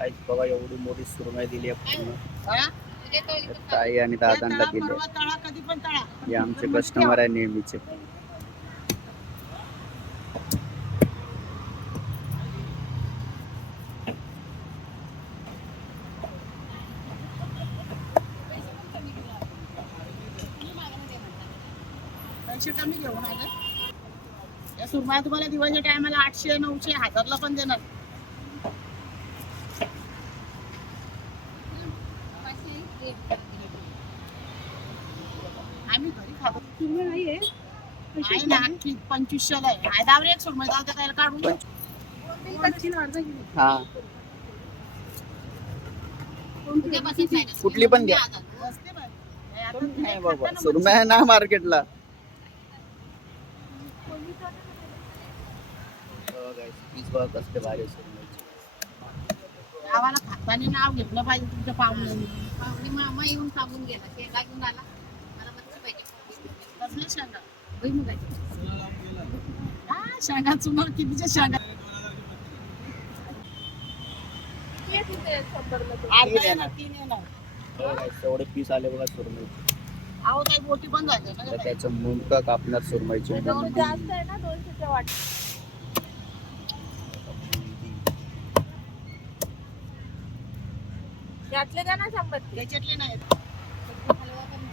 काहीच बघा एवढी मोठी सुरमई दिली आहे पूर्ण. ताई आणि दादांना दिली. हे आमचे कस्टमर आहे नेहमीचे. कमी घेऊन आले या सुरमया तुम्हाला दिवाळीच्या टायमाला 800, 900, 1000ला पण देणार. आम्ही घरी खातो. सुरमई नाहीये ना, 2500ला आहे. आयदावर एक सुरमई जाऊ त्याला काढून हा कुठली पण घ्या. नाही बाबा सुरमई आहे ना मार्केटला. कसले भारी सुरमईचे. गावाला खाताना नाव घेतलं पाहिजे तुमच्या पाहुण्यांनी. पाहुणे मामा येऊन सांगून गेला शेंगा घेऊन आला मला मच्छी पाहिजे. कसल्या शेंगा? भुईमुगाची. हा शेंगा चुमर कितीच्या शेंगा. तीन येणार. एवढे पीस आले बघा सुरमईचे. अहो काही बोटी पण झाले ना. तर त्याचं मुंडकं कापणार सुरमईचे. जास्त आहे ना 200च्या वाट. यातले का ना 100. त्याच्यातले नाही. हलवा पण